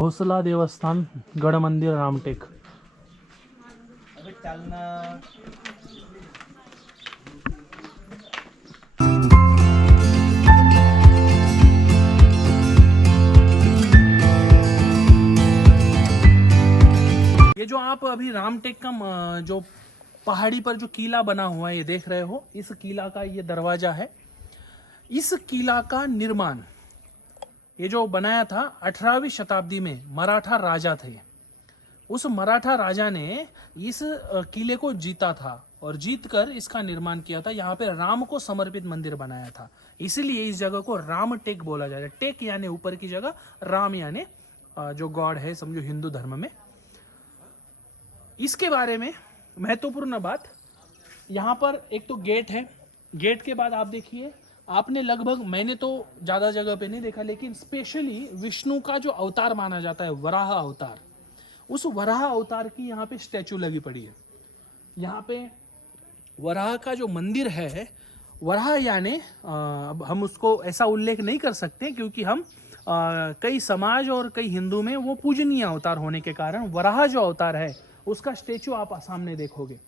भोसला देवस्थान गड मंदिर रामटेक। अबे चलना। ये जो आप अभी रामटेक का जो पहाड़ी पर जो किला बना हुआ है ये देख रहे हो, इस किला का ये दरवाजा है। इस किला का निर्माण ये जो बनाया था 18वीं शताब्दी में मराठा राजा थे। उस मराठा राजा ने इस किले को जीता था और जीतकर इसका निर्माण किया था। यहाँ पे राम को समर्पित मंदिर बनाया था, इसलिए इस जगह को रामटेक बोला जाता है। टेक यानी ऊपर की जगह, राम यानी जो गॉड है समझो हिंदू धर्म में। इसके बारे में महत्वपूर्ण बात, यहाँ पर एक तो गेट है। गेट के बाद आप देखिए, आपने लगभग, मैंने तो ज़्यादा जगह पे नहीं देखा, लेकिन स्पेशली विष्णु का जो अवतार माना जाता है वराह अवतार, उस वराह अवतार की यहाँ पे स्टैचू लगी पड़ी है। यहाँ पे वराह का जो मंदिर है, वराह यानी अब हम उसको ऐसा उल्लेख नहीं कर सकते क्योंकि हम कई समाज और कई हिंदू में वो पूजनीय अवतार होने के कारण वराह जो अवतार है उसका स्टेचू आप सामने देखोगे।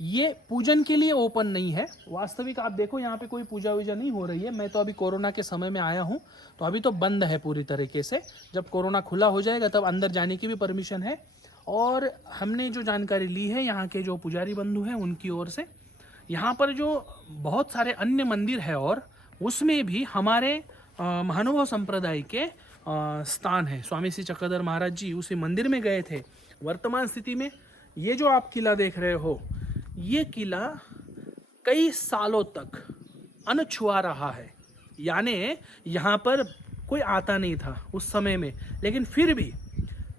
ये पूजन के लिए ओपन नहीं है, वास्तविक आप देखो यहाँ पे कोई पूजा वूजा नहीं हो रही है। मैं तो अभी कोरोना के समय में आया हूँ, तो अभी तो बंद है पूरी तरीके से। जब कोरोना खुला हो जाएगा तब अंदर जाने की भी परमिशन है। और हमने जो जानकारी ली है यहाँ के जो पुजारी बंधु हैं उनकी ओर से, यहाँ पर जो बहुत सारे अन्य मंदिर है और उसमें भी हमारे महानुभाव संप्रदाय के स्थान है। स्वामी श्री चक्रधर महाराज जी उसी मंदिर में गए थे। वर्तमान स्थिति में ये जो आप किला देख रहे हो, ये किला कई सालों तक अनछुआ रहा है, यानी यहाँ पर कोई आता नहीं था उस समय में। लेकिन फिर भी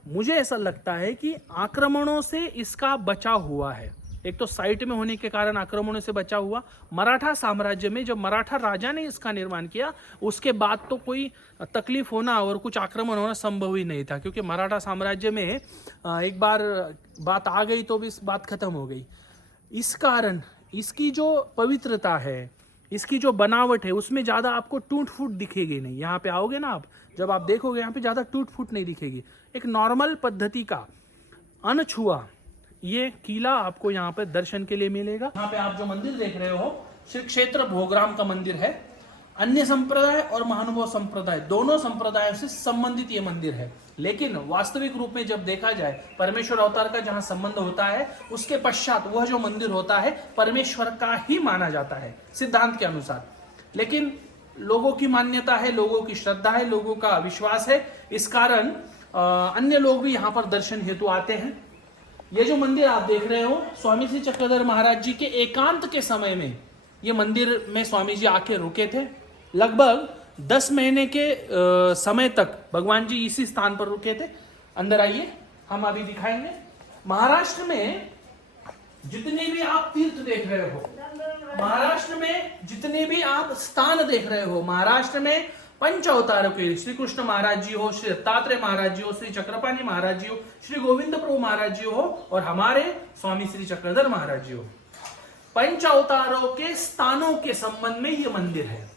मुझे ऐसा लगता है कि आक्रमणों से इसका बचाव हुआ है। एक तो साइट में होने के कारण आक्रमणों से बचा हुआ। मराठा साम्राज्य में जब मराठा राजा ने इसका निर्माण किया उसके बाद तो कोई तकलीफ होना और कुछ आक्रमण होना संभव ही नहीं था, क्योंकि मराठा साम्राज्य में एक बार बात आ गई तो भी इस बात खत्म हो गई। इस कारण इसकी जो पवित्रता है, इसकी जो बनावट है, उसमें ज़्यादा आपको टूट फूट दिखेगी नहीं। यहाँ पे आओगे ना आप, जब आप देखोगे यहाँ पे ज़्यादा टूट फूट नहीं दिखेगी। एक नॉर्मल पद्धति का अनछुआ ये किला आपको यहाँ पे दर्शन के लिए मिलेगा। यहाँ पे आप जो मंदिर देख रहे हो श्री क्षेत्र भोगराम का मंदिर है। अन्य संप्रदाय और महानुभाव संप्रदाय दोनों संप्रदायों से संबंधित ये मंदिर है, लेकिन वास्तविक रूप में जब देखा जाए परमेश्वर अवतार का जहाँ संबंध होता है उसके पश्चात वह जो मंदिर होता है परमेश्वर का ही माना जाता है सिद्धांत के अनुसार। लेकिन लोगों की मान्यता है, लोगों की श्रद्धा है, लोगों का विश्वास है, इस कारण अन्य लोग भी यहाँ पर दर्शन हेतु आते हैं। ये जो मंदिर आप देख रहे हो, स्वामी श्री चक्रधर महाराज जी के एकांत के समय में ये मंदिर में स्वामी जी आके रुके थे। लगभग 10 महीने के समय तक भगवान जी इसी स्थान पर रुके थे। अंदर आइए, हम अभी दिखाएंगे। महाराष्ट्र में जितने भी आप तीर्थ देख रहे हो, महाराष्ट्र में जितने भी आप स्थान देख रहे हो, महाराष्ट्र में पंच अवतारों के श्री कृष्ण महाराज जी हो, श्री दत्तात्रेय महाराज जी हो, श्री चक्रपाणी महाराज जी हो, श्री गोविंद प्रभु महाराज जी हो और हमारे स्वामी श्री चक्रधर महाराज जी हो, पंच अवतारों के स्थानों के संबंध में ये मंदिर है।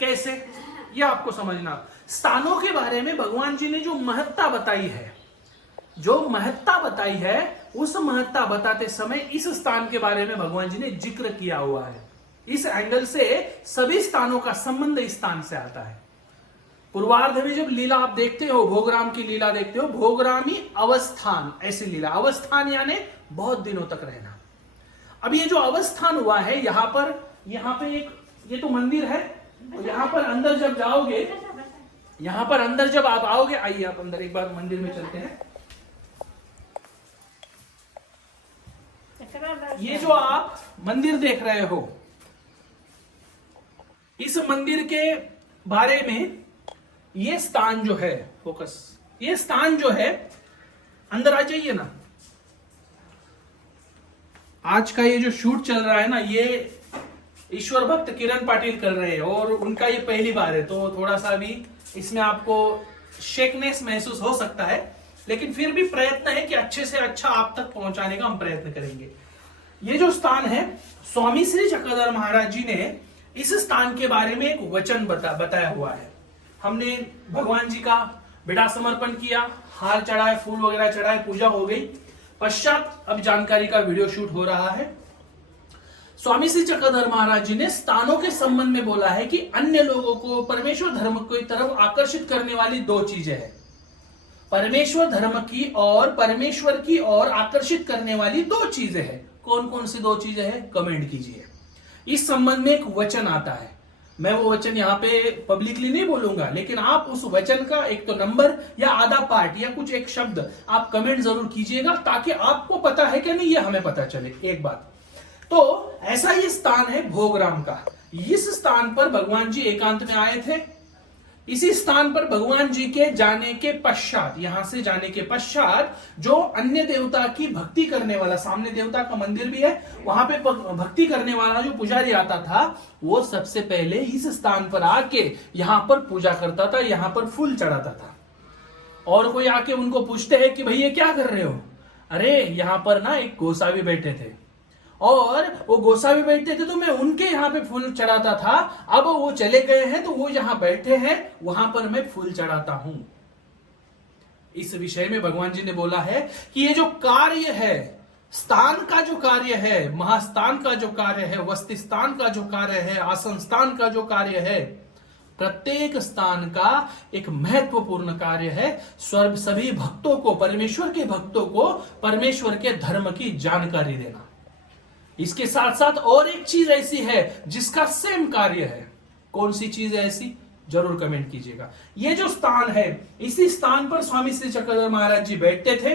कैसे, ये आपको समझना। स्थानों के बारे में भगवान जी ने जो महत्ता बताई है, जो महत्ता बताई है, उस महत्ता बताते समय इस स्थान के बारे में भगवान जी ने जिक्र किया हुआ है। इस एंगल से सभी स्थानों का संबंध इस स्थान से आता है। पूर्वार्ध में जब लीला आप देखते हो, भोगराम की लीला देखते हो, भोगरामी अवस्थान, ऐसी लीला। अवस्थान यानी बहुत दिनों तक रहना। अब ये जो अवस्थान हुआ है यहाँ पे एक ये तो मंदिर है। यहाँ पर अंदर जब जाओगे, यहाँ पर अंदर जब आप आओगे, आइए आप अंदर एक बार मंदिर में चलते हैं। ये जो आप मंदिर देख रहे हो, इस मंदिर के बारे में ये स्थान जो है, फोकस, ये स्थान जो है, अंदर आ जाइए ना। आज का ये जो शूट चल रहा है ना, ये ईश्वर भक्त किरण पाटिल कर रहे हैं और उनका ये पहली बार है, तो थोड़ा सा भी इसमें आपको शेकनेस महसूस हो सकता है, लेकिन फिर भी प्रयत्न है कि अच्छे से अच्छा आप तक पहुंचाने का हम प्रयत्न करेंगे। ये जो स्थान है, स्वामी श्री चक्रधर महाराज जी ने इस स्थान के बारे में एक वचन बताया हुआ है। हमने भगवान जी का बेटा समर्पण किया, हार चढ़ाए, फूल वगैरह चढ़ाए, पूजा हो गई। पश्चात अब जानकारी का वीडियो शूट हो रहा है। स्वामी श्री चक्रधर महाराज जी ने स्थानों के संबंध में बोला है कि अन्य लोगों को परमेश्वर धर्म की तरफ आकर्षित करने वाली दो चीजें हैं। परमेश्वर धर्म की और परमेश्वर की ओर आकर्षित करने वाली दो चीजें हैं। कौन कौन सी दो चीजें हैं, कमेंट कीजिए। इस संबंध में एक वचन आता है, मैं वो वचन यहाँ पे पब्लिकली नहीं बोलूंगा, लेकिन आप उस वचन का एक तो नंबर या आधा पार्ट या कुछ एक शब्द आप कमेंट जरूर कीजिएगा, ताकि आपको पता है कि नहीं ये हमें पता चले। एक बात तो ऐसा ये स्थान है भोगराम का। इस स्थान पर भगवान जी एकांत में आए थे। इसी स्थान पर भगवान जी के जाने के पश्चात, यहां से जाने के पश्चात, जो अन्य देवता की भक्ति करने वाला, सामने देवता का मंदिर भी है, वहां पे भक्ति करने वाला जो पुजारी आता था, वो सबसे पहले इस स्थान पर आके यहां पर पूजा करता था, यहां पर फूल चढ़ाता था। और कोई आके उनको पूछते हैं कि भैया क्या कर रहे हो, अरे यहां पर ना एक गोसावी बैठे थे और वो गोसावी बैठते थे तो मैं उनके यहाँ पे फूल चढ़ाता था, अब वो चले गए हैं तो वो यहाँ बैठे हैं, वहां पर मैं फूल चढ़ाता हूं। इस विषय में भगवान जी ने बोला है कि ये जो कार्य है, स्थान का जो कार्य है, महास्थान का जो कार्य है, वस्ति स्थान का जो कार्य है, आसन स्थान का जो कार्य है, प्रत्येक स्थान का एक महत्वपूर्ण कार्य है। स्वर्ग सभी भक्तों को, परमेश्वर के भक्तों को परमेश्वर के धर्म की जानकारी देना। इसके साथ साथ और एक चीज ऐसी है जिसका सेम कार्य है। कौन सी चीज है ऐसी, जरूर कमेंट कीजिएगा। ये जो स्थान है, इसी स्थान पर स्वामी श्री चक्रधर महाराज जी बैठते थे।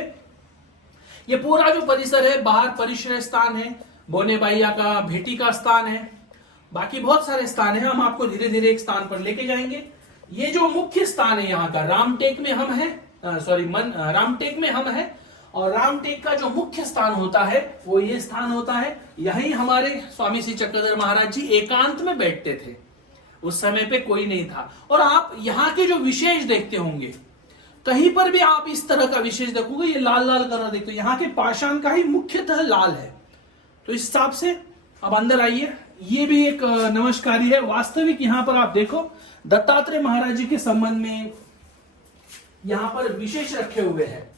ये पूरा जो परिसर है, बाहर परिश्रय स्थान है, बोने बाइया का भेटी का स्थान है, बाकी बहुत सारे स्थान है। हम आपको धीरे धीरे एक स्थान पर लेके जाएंगे। ये जो मुख्य स्थान है यहाँ का, रामटेक में हम है, रामटेक में हम है, और रामटेक का जो मुख्य स्थान होता है वो ये स्थान होता है। यहीं हमारे स्वामी श्री चक्रधर महाराज जी एकांत में बैठते थे। उस समय पे कोई नहीं था। और आप यहाँ के जो विशेष देखते होंगे, कहीं पर भी आप इस तरह का विशेष देखोगे, ये लाल लाल कलर देखते हो, यहाँ के पाषाण का ही मुख्यतः लाल है। तो इस हिसाब से अब अंदर आइए। ये भी एक नमस्कारी है। वास्तविक यहाँ पर आप देखो, दत्तात्रेय महाराज जी के संबंध में यहाँ पर विशेष रखे हुए हैं।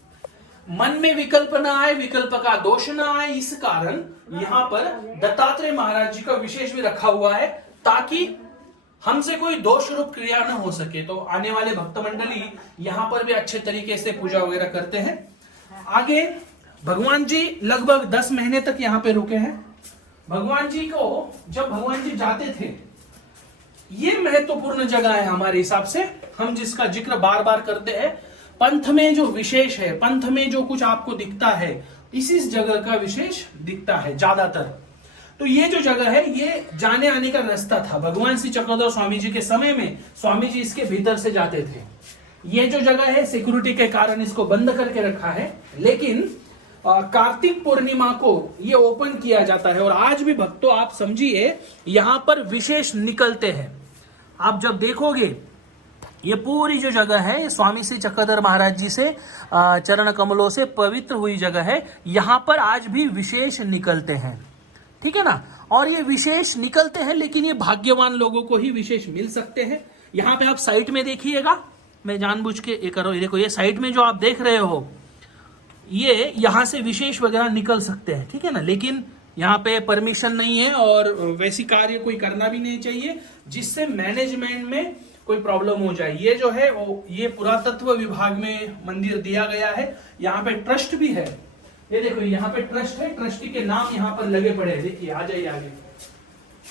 मन में विकल्प ना आए, विकल्प का दोष ना आए, इस कारण यहाँ पर दत्तात्रेय महाराज जी का विशेष भी रखा हुआ है, ताकि हमसे कोई दोष रूप क्रिया न हो सके। तो आने वाले भक्त मंडली यहाँ पर भी अच्छे तरीके से पूजा वगैरह करते हैं। आगे भगवान जी लगभग 10 महीने तक यहाँ पे रुके हैं। भगवान जी को जब भगवान जी जाते थे, ये महत्वपूर्ण जगह है हमारे हिसाब से, हम जिसका जिक्र बार बार करते हैं। पंथ में जो विशेष है, पंथ में जो कुछ आपको दिखता है, इसी जगह का विशेष दिखता है ज्यादातर। तो ये जो जगह है, ये जाने आने का रास्ता था। भगवान श्री चक्रधर स्वामी जी के समय में स्वामी जी इसके भीतर से जाते थे। ये जो जगह है, सिक्योरिटी के कारण इसको बंद करके रखा है, लेकिन कार्तिक पूर्णिमा को ये ओपन किया जाता है। और आज भी भक्तों आप समझिए, यहाँ पर विशेष निकलते हैं। आप जब देखोगे ये पूरी जो जगह है, ये स्वामी श्री चक्रधर महाराज जी से चरण कमलों से पवित्र हुई जगह है। यहाँ पर आज भी विशेष निकलते हैं, ठीक है ना। और ये विशेष निकलते हैं, लेकिन ये भाग्यवान लोगों को ही विशेष मिल सकते हैं। यहाँ पे आप साइड में देखिएगा, मैं जानबूझ के ये करो, ये देखो, ये साइड में जो आप देख रहे हो, ये यहाँ से विशेष वगैरह निकल सकते हैं, ठीक है ना। लेकिन यहाँ पे परमिशन नहीं है और वैसी कार्य कोई करना भी नहीं चाहिए जिससे मैनेजमेंट में कोई प्रॉब्लम हो जाए। ये जो है वो, ये पुरातत्व विभाग में मंदिर दिया गया है। यहाँ पे ट्रस्ट भी है, ये देखो, यहाँ पे ट्रस्ट है, ट्रस्टी के नाम यहाँ पर लगे पड़े हैं। देखिए, आ जाइए आगे,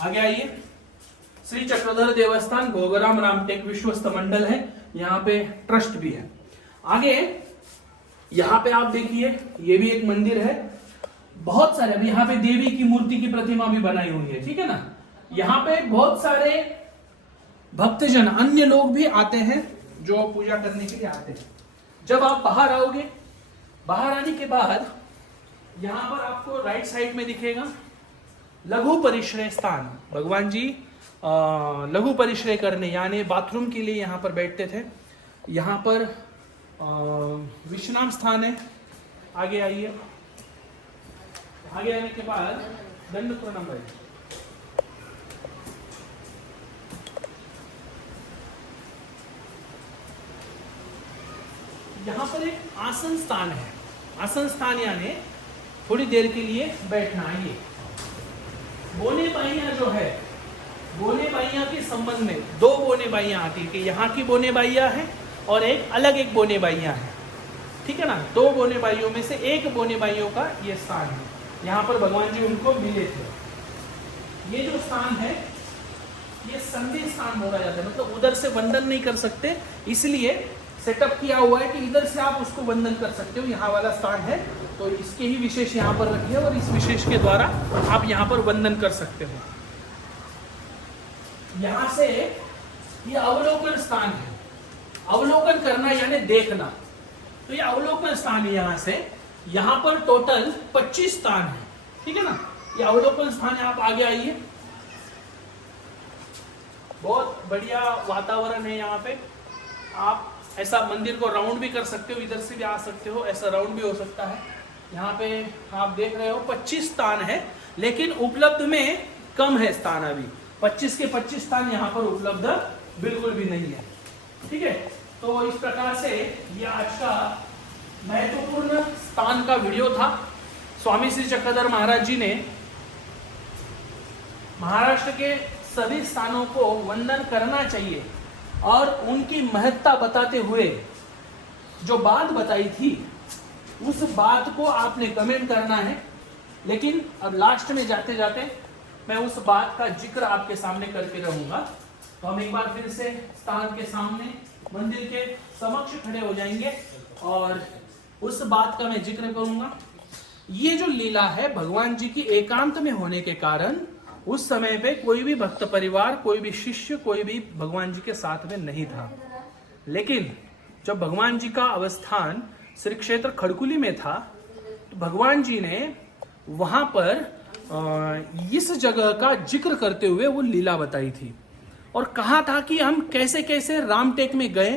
आगे आइए। श्री चक्रधर देवस्थान भोगराम रामटेक विश्वस्त मंडल है, यहाँ पे ट्रस्ट भी है। आगे यहाँ पे आप देखिए, ये भी एक मंदिर है। बहुत सारे, अभी यहाँ पे देवी की मूर्ति की प्रतिमा भी बनाई हुई है, ठीक है ना। यहाँ पे बहुत सारे भक्तजन, अन्य लोग भी आते हैं जो पूजा करने के लिए आते हैं। जब आप बाहर आओगे, बाहर आने के बाद यहां पर आपको राइट साइड में दिखेगा लघु परिश्रय स्थान। भगवान जी लघु परिश्रय करने, यानी बाथरूम के लिए यहाँ पर बैठते थे। यहाँ पर विश्राम स्थान है। आगे आइए, आगे आने के बाद दंड प्रणाम है। यहाँ पर एक आसन स्थान है। आसन स्थान यानी थोड़ी देर के लिए बैठना। ये बोने बाइयाँ जो है, बोने बाइयाँ के संबंध में दो बोने बाइयाँ आती है कि यहाँ की बोने बाइयाँ है और एक अलग एक बोने बाइयाँ है, ठीक है ना। दो बोने बाइयों में से एक बोने बाइयों का ये स्थान है, यहाँ पर भगवान जी उनको मिले थे। ये जो स्थान है ये संधि स्थान बोला जाता है, मतलब उधर से वंदन नहीं कर सकते, इसलिए सेटअप किया हुआ है कि इधर से आप उसको वंदन कर सकते हो। यहाँ वाला स्थान है तो इसके ही विशेष यहाँ पर रखिए और इस विशेष के द्वारा आप यहाँ पर वंदन कर सकते हो। यहाँ से ये अवलोकन स्थान है, अवलोकन करना यानी देखना, तो ये अवलोकन स्थान है। यहाँ से यहाँ पर टोटल 25 स्थान है, ठीक है ना। ये अवलोकन स्थान है। आप आगे आइए, बहुत बढ़िया वातावरण है यहाँ पे। आप ऐसा मंदिर को राउंड भी कर सकते हो, इधर से भी आ सकते हो, ऐसा राउंड भी हो सकता है। यहाँ पे आप देख रहे हो 25 स्थान है, लेकिन उपलब्ध में कम है स्थान। अभी 25 के 25 स्थान यहाँ पर उपलब्ध बिल्कुल भी नहीं है, ठीक है। तो इस प्रकार से ये आज का महत्वपूर्ण स्थान का वीडियो था। स्वामी श्री चक्रधर महाराज जी ने महाराष्ट्र के सभी स्थानों को वंदन करना चाहिए और उनकी महत्ता बताते हुए जो बात बताई थी उस बात को आपने कमेंट करना है। लेकिन अब लास्ट में जाते जाते मैं उस बात का जिक्र आपके सामने करके रहूंगा। तो हम एक बार फिर से स्थान के सामने मंदिर के समक्ष खड़े हो जाएंगे और उस बात का मैं जिक्र करूंगा। ये जो लीला है भगवान जी की एकांत में होने के कारण उस समय पे कोई भी भक्त परिवार, कोई भी शिष्य, कोई भी भगवान जी के साथ में नहीं था। लेकिन जब भगवान जी का अवस्थान श्री क्षेत्र खड़कुली में था तो भगवान जी ने वहां पर इस जगह का जिक्र करते हुए वो लीला बताई थी और कहा था कि हम कैसे कैसे रामटेक में गए,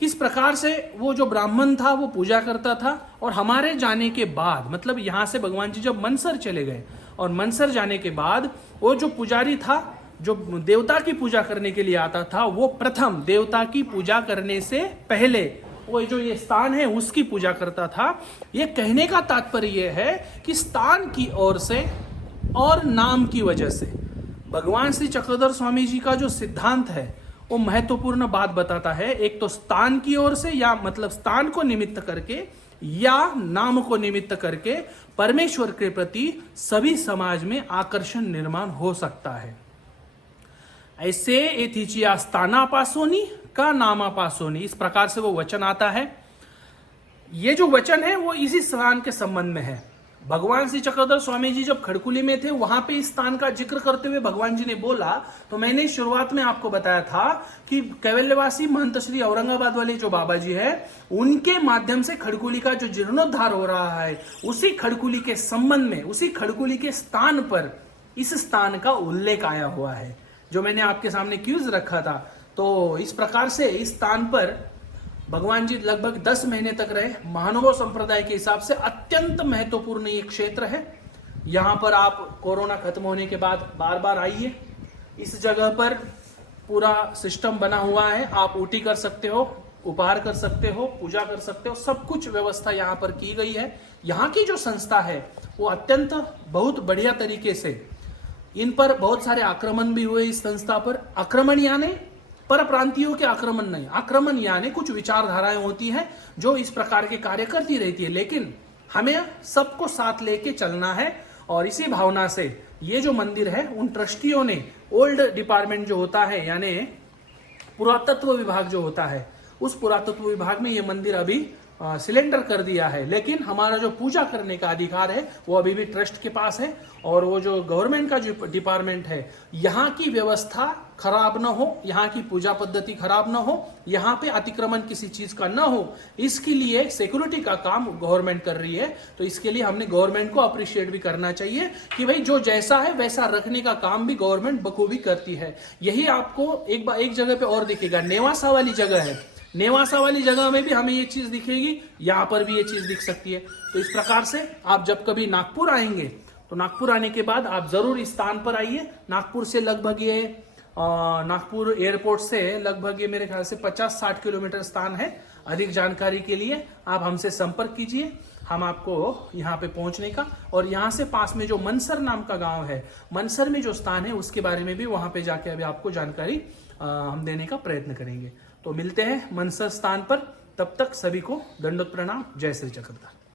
किस प्रकार से वो जो ब्राह्मण था वो पूजा करता था और हमारे जाने के बाद, मतलब यहाँ से भगवान जी जब मनसर चले गए और मनसर जाने के बाद वो जो पुजारी था जो देवता की पूजा करने के लिए आता था, वो प्रथम देवता की पूजा करने से पहले वो जो ये स्थान है उसकी पूजा करता था। ये कहने का तात्पर्य ये है कि स्थान की ओर से और नाम की वजह से भगवान श्री चक्रधर स्वामी जी का जो सिद्धांत है वो महत्वपूर्ण बात बताता है। एक तो स्थान की ओर से, या मतलब स्थान को निमित्त करके या नाम को निमित्त करके परमेश्वर के प्रति सभी समाज में आकर्षण निर्माण हो सकता है। ऐसे एथिचिया स्थानापासोनी का नामापासोनी, इस प्रकार से वो वचन आता है। ये जो वचन है वो इसी स्थान के संबंध में है। भगवान श्री चक्रधर स्वामी जी जब खड़कुली में थे वहां पे इस स्थान का जिक्र करते हुए भगवान जी ने बोला, तो मैंने शुरुआत में आपको बताया था कि कैवल्यवासी महंत श्री औरंगाबाद वाले जो बाबा जी है उनके माध्यम से खड़कुली का जो जीर्णोद्धार हो रहा है, उसी खड़कुली के संबंध में, उसी खड़कुली के स्थान पर इस स्थान का उल्लेख आया हुआ है, जो मैंने आपके सामने क्यूज रखा था। तो इस प्रकार से इस स्थान पर भगवान जी लगभग 10 महीने तक रहे। महानुभाव संप्रदाय के हिसाब से अत्यंत महत्वपूर्ण ये क्षेत्र है। यहाँ पर आप कोरोना खत्म होने के बाद बार बार आइए। इस जगह पर पूरा सिस्टम बना हुआ है, आप ऊटी कर सकते हो, उपहार कर सकते हो, पूजा कर सकते हो, सब कुछ व्यवस्था यहाँ पर की गई है। यहाँ की जो संस्था है वो अत्यंत बहुत बढ़िया तरीके से, इन पर बहुत सारे आक्रमण भी हुए इस संस्था पर। आक्रमण यानी पर प्रांतियों के आक्रमण नहीं, आक्रमण यानी कुछ विचारधाराएं होती हैं जो इस प्रकार के कार्य करती रहती है, लेकिन हमें सबको साथ लेके चलना है। और इसी भावना से ये जो मंदिर है उन ट्रस्टियों ने ओल्ड डिपार्टमेंट जो होता है यानी पुरातत्व विभाग जो होता है, उस पुरातत्व विभाग में ये मंदिर अभी सिलेंडर कर दिया है, लेकिन हमारा जो पूजा करने का अधिकार है वो अभी भी ट्रस्ट के पास है। और वो जो गवर्नमेंट का जो डिपार्टमेंट है, यहाँ की व्यवस्था खराब ना हो, यहाँ की पूजा पद्धति खराब ना हो, यहाँ पे अतिक्रमण किसी चीज का ना हो, इसके लिए सिक्योरिटी का काम गवर्नमेंट कर रही है। तो इसके लिए हमने गवर्नमेंट को अप्रिशिएट भी करना चाहिए कि भाई जो जैसा है वैसा रखने का काम भी गवर्नमेंट बखूबी करती है। यही आपको एक जगह पे और दिखेगा, नेवासा वाली जगह है, नेवासा वाली जगह में भी हमें ये चीज दिखेगी, यहाँ पर भी ये चीज दिख सकती है। तो इस प्रकार से आप जब कभी नागपुर आएंगे तो नागपुर आने के बाद आप जरूर इस स्थान पर आइए। नागपुर से लगभग ये नागपुर एयरपोर्ट से लगभग ये मेरे ख्याल से 50-60 किलोमीटर स्थान है। अधिक जानकारी के लिए आप हमसे संपर्क कीजिए, हम आपको यहाँ पे पहुंचने का और यहाँ से पास में जो मनसर नाम का गांव है, मनसर में जो स्थान है उसके बारे में भी वहां पे जाके अभी आपको जानकारी हम देने का प्रयत्न करेंगे। तो मिलते हैं मनसर स्थान पर, तब तक सभी को दंडोत प्रणाम। जय श्री चक्रधर।